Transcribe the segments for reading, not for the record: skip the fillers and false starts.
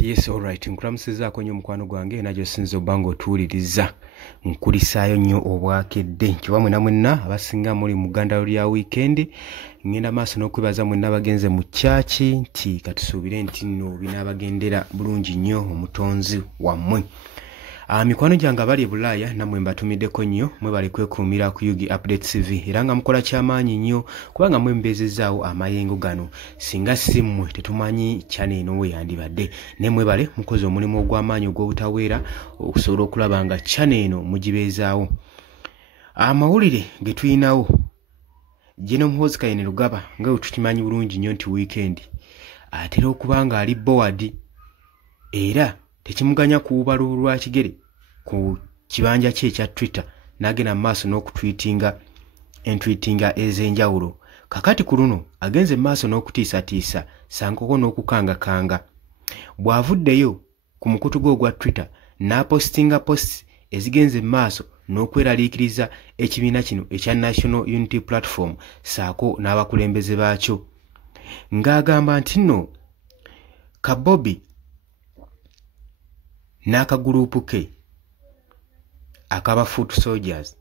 Yes, alright. Nkulamusiza kwenye mukwano gwange najo sinzo bango tuwuliriza nkulisaayo nnyo obwakedde nkiba mwena mwenna abasinga muri mu ggandalo lya weekend ngenda maaso n'okwebaza mwenna abagenze mu chaachi nti katusuubire nti nno binaabagendera bulungi nnyo omutonzi wammwe. Mikwano gyange abali e Bulaaya nammwe mbatumiddeko nnyo mwebale kwekuumira ku Yugi Update TV era nga mukola kyamaanyi nnyo kubanga mwe mbeezezaawo amayengo gano singa si mmwe tetumanyi channel eno we yandibadde ne mwebale mukozi omulimu ogw'amaanyi ogw'obutaweera okusobola okulaba nga channel eno mugibeezaawo. Amawulire ge tulinawo Jeno Muhoozi Kayini Lugaba nga tukimanyi bulungi nnyo nti weekend atera okuba nga ali board era tekimuganya kuwuba lwa kigere ku kibanja kye ekya Twitter n'agenda maaso n'okutweetinga entweetinga ez'enjawulo. Kakati ku luno agenze maaso n'okutiisatiisa sankoko n'okukangakanga. Bw'avuddeyo ku mukutu gwe ogwa Twitter n'apostinga posts ezigenze maaso n'okweraliikiriza ekibiina kino ekya National Unity Platform saako n'abakulembeze baakyo ng'agamba nti nno Kabobi n'akaguruupu ke akaba Foot Soldiers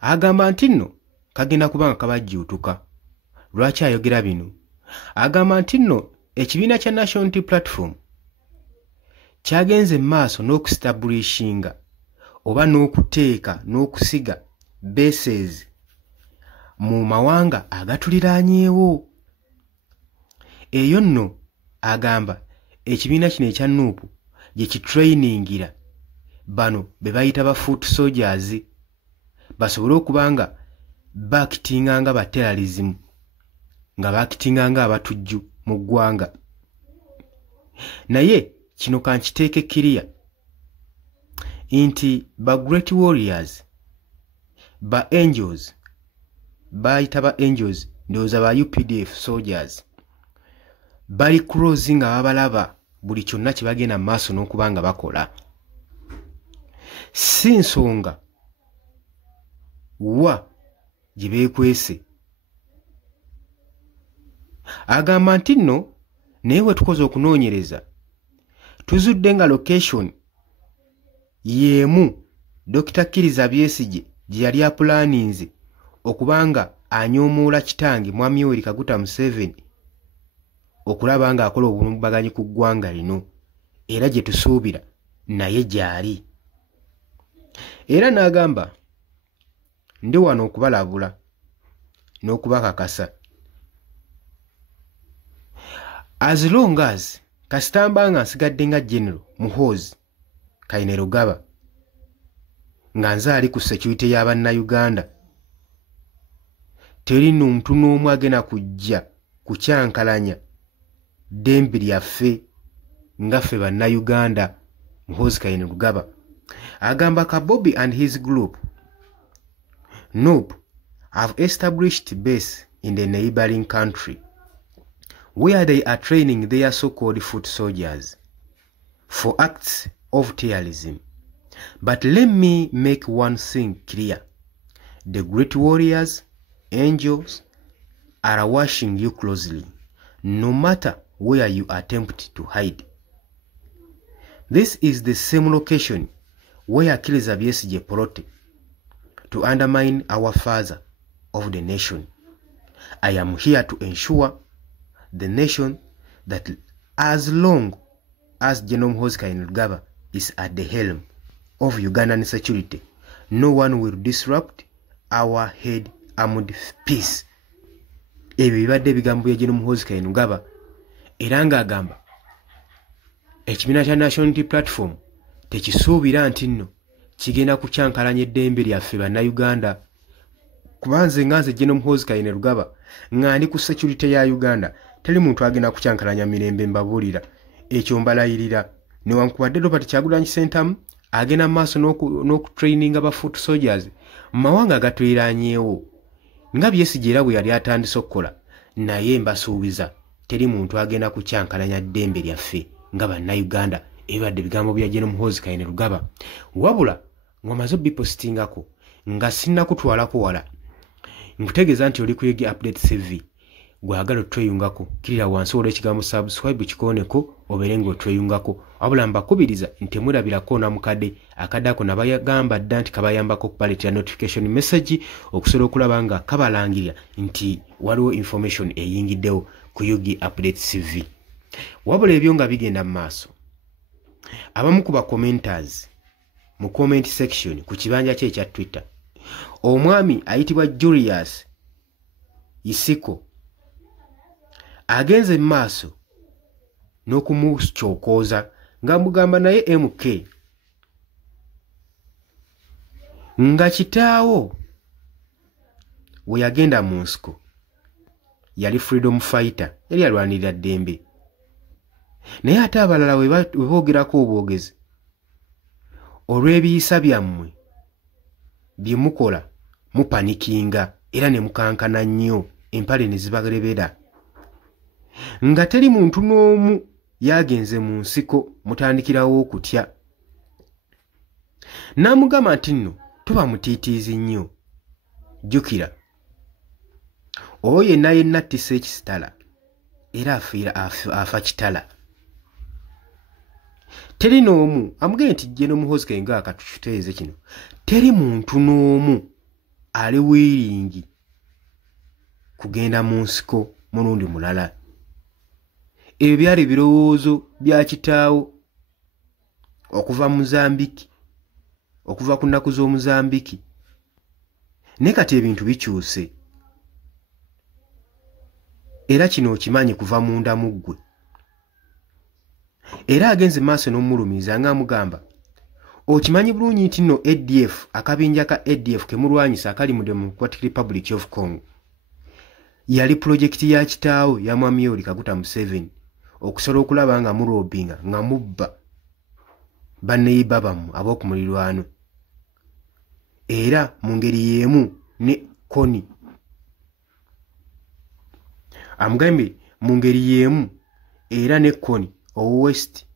agamba nti nno kagenda kubanga kabajjuutuka. Lwaki ayogera bino? Agamba nti nno ekibiina kya National Unity Platform kyagenze maaso n'okustablishinga oba n'okuteeka n'okusiga bases mu mawanga agatuliraanyeewo. Eyo nno agamba ekibiina kino ekya Nuupu gye kitrainingira bano be bayita ba Foot Soldiers basobole okuba nga bakitinga nga ba terrorism nga bakitinga nga abatujju mu ggwanga. Naye kino kankiteeke kiriya nti ba Great Warriors ba Angels bayita ba Angels ndowooza ba UPDF Soldiers bali close nga babalaba buli kyonna kye bagenda maaso n'okuba nga bakola. Si nsonga wa gye beekwese. Agamba nti nno naye we tukoze okunoonyereza tuzudde nga location y'emu Dr. Kiriza Besigye gye yali apulaninze okubanga anyoomuula kitange Mwami Yoweri Kaguta Museveni okulaba nga akola obulumbaganyi ku ggwanga lino era gye tusuubira naye gy'ali. Era n'agamba ndi wano okubalabula n'okubakakasa as long as kasitamba nga nsigadde nga General Muhoozi Kayini Lugaba nga nze ali ku security y'Abannayuganda teri muntu n'omu agenda kujja kukyankalanya ddembe lyaffe nga ffe Bannayuganda. Muhoozi Kayini Lugaba agamba Kabobi and his group NUP have established base in the neighboring country where they are training their so-called Foot Soldiers for acts of terrorism. But let me make one thing clear. The Great Warriors, Angels, are watching you closely, no matter where you attempt to hide. This is the same location where Kiriza Besigye plotted to undermine our father of the nation. I am here to ensure the nation that as long as General Muhoozi Kayini Lugaba is at the helm of Ugandan security, no one will disrupt our head armed peace. Ebyo bibadde ebigambo bya General Muhoozi Kayini Lugaba era ng'agamba ekibiina kya National Unity Platform tekisuubira nti nno kigenda kukyankalanya eddembe lyaffe Bannayuganda. Kubanze nga nze General Muhoozi Kayini Lugaba nga ndi ku security ya Uganda teri muntu agenda kukyankalanya mirembe mbabuulira. Ekyo mbalayirira newankubadde Robert Kyagulanyi Ssentamu agenda maaso n'okutraininga ba Foot Soldiers mu mawanga agatuliraanyeewo nga Besigye era bwe yali atandise okukola. Naye mbasuubiza teri muntu agenda kukyankalanya ddembe lyaffe nga Bannayuganda. Ebadde bigambo bya General Muhoozi Kayini Lugaba wabula ng'omaze bipostingako nga sinnakutwalako wala nkutegeeza nti oli ku Yugi Update TV gwagala otweyungako kirira wansi waliwo ekigambo subscribe kikooneko obeere ng'otweyungako wabula mbakubiriza nti temwerabirako na mukadde akadde ako nabayagamba dda nti kabayambako okubaleetera notification message okusobola okulaba nga kabalangirira nti waliwo information eyingiddewo ku Yugi Update TV. Wabula ebyo nga bigenda mu maaso, abamu ku commenters mu comment section ku kibanja kye ekya Twitter, omwami ayitibwa Julius Isiko agenze mu maaso n'okumukyokooza ng'amugamba naye MK nga kitaawo we yagenda mu nsiko yali freedom fighter, yali alwanirira ddembe. Naye ate abalala we boogerako obwogezi olw'ebiyisa byammwe bye mukola mupanikinga era ne mukankana nnyo empale ne zibagerebera. Nga teri muntu n'omu yagenze mu nsiko mutandikirawo okutya. N'amugamba nti nno tuba mutiitiizi nnyo. Jjukira, oyo yenna yenna attisa ekisitala era afa kitala. Teri n'omu amugambye nti jje n'omuhozi kenga akatuteeze kino. Teri muntu n'omu ali wiringi kugenda mu nsiko mulundi mulala. Ebyo byali birowoozo bya kitaawo okuva Mozambiki, okuva ku nnaku z'Omuzambiki. Ne kati ebintu bikyuse. Era kino okimanyi kuva munda mu ggwe. Era agenze maaso n'omulumiza ng'amugamba, okimanyi bulungi nti nno ADF, akabinja ka ADF kemulwanyisa akali mu Democratic Republic of Congo, yali projekiti ya kitaawo ya Mwami Yoweri Kaguta Museveni okusobola okulaba nga mulobinga nga mubba banneyiba bammwe ab'oku mulirwano. Era mu ngeri y'emu ne Koni amugambye mu ngeri y'emu era ne Koni West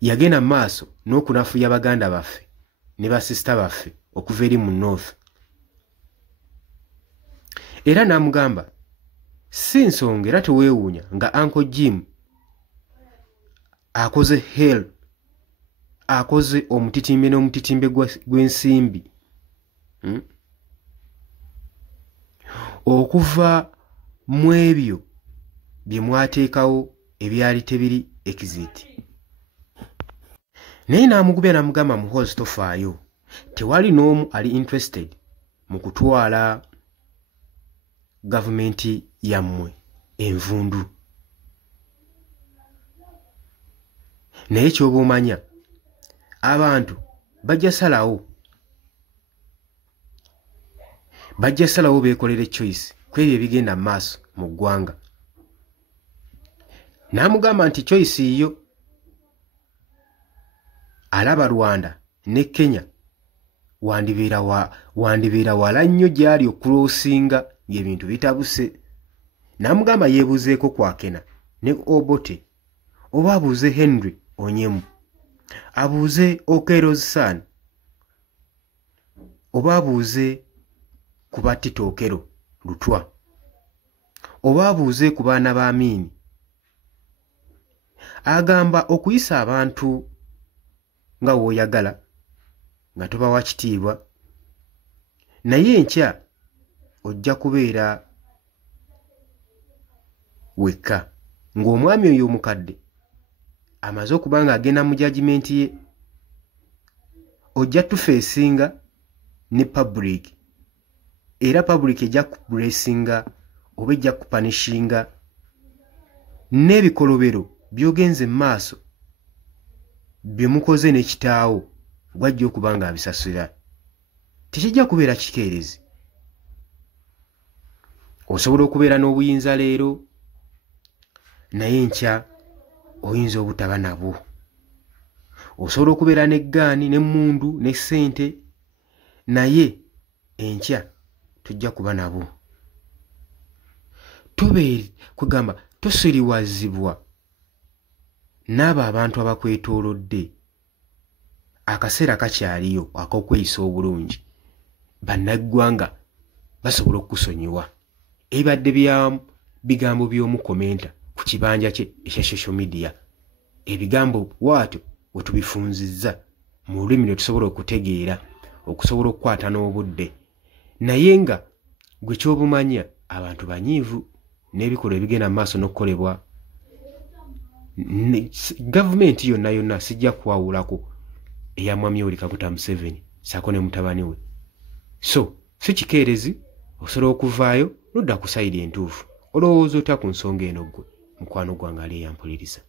yagenda maaso n'okunafuya baganda baffe ne basista baffe okuva eri mu North. Era n'amugamba si nsonga era teweewuunya nga Uncle Jim akoze hell, akoze omutitimbe n'omutitimbe gw'ensimbi okuva mu ebyo bye mwateekawo ebyali tebiri exit. Naye n'amugubya n'amugamba muhozi tofaayo, tewali n'omu ali interested mu kutwala gavumenti yammwe envundu. Naye ky'oba omanya abantu bajja salawo beekolere choice ku ebyo ebigenda mu maaso mu ggwanga. N'amugamba nti choice iyo alaba Rwanda ne Kenya wandibeera wala nnyo gyali okulosinga ng'ebintu bitabuse. N'amugamba yeebuuzeeko kwakena ne Obote, oba abuuze Henry Onyemu, abuuze Okerozsan, oba abuuze ku Batitookero Lutwa, oba abuuze ku baana ba Amini. Agamba okuyisa abantu nga w'oyagala nga tobawa kitiibwa, naye enkya ojja kubeera wekka ng'omwami oyo omukadde amaze okuba nga agenda mu judgment ye. Ojja tufeesinga ne public, era public ejja kubulesinga oba ejja kupanishinga n'ebikolobero by'ogenze mu maaso bye mukoze ne kitaawo gwajja okuba nga abisasula. Tekijja kubeera kikeerezi. Osobola okubeera n'obuyinza leero naye enkya oyinza obutaba nabwo. Osobola okubeera n'eggaani n'emmundu ne ssente naye enkya tujja kuba nabo. Tobeere kugamba tosiriwazibwa n'abo abantu abakwetoolodde. Akaseera kakyaliyo ak'okweyisa obulungi. Bannaggwanga basobola okukusonyiwa. Ebadde bya bigambo by'omu komenta ku kibanja kye ekya social media. Ebigambo bw'atyo we tubifunzizza mu lulimi lwe tusobola okutegeera, okusobola okukwata n'obudde. Naye nga gwe ky'obumanya abantu banyiivu n'ebikolwa ebigenda mu maaso n'okukolebwa. Gavumenti yonna sijja kwawulako eya Mwami Yoweri Kaguta Museveni ssaako ne mutabani we. So si kikeerezi osobola okuvaayo n'odda ku sayidi entuufu. Olowooza otya ku nsonga eno ggwe mukwano gwange ali eyampuliriza?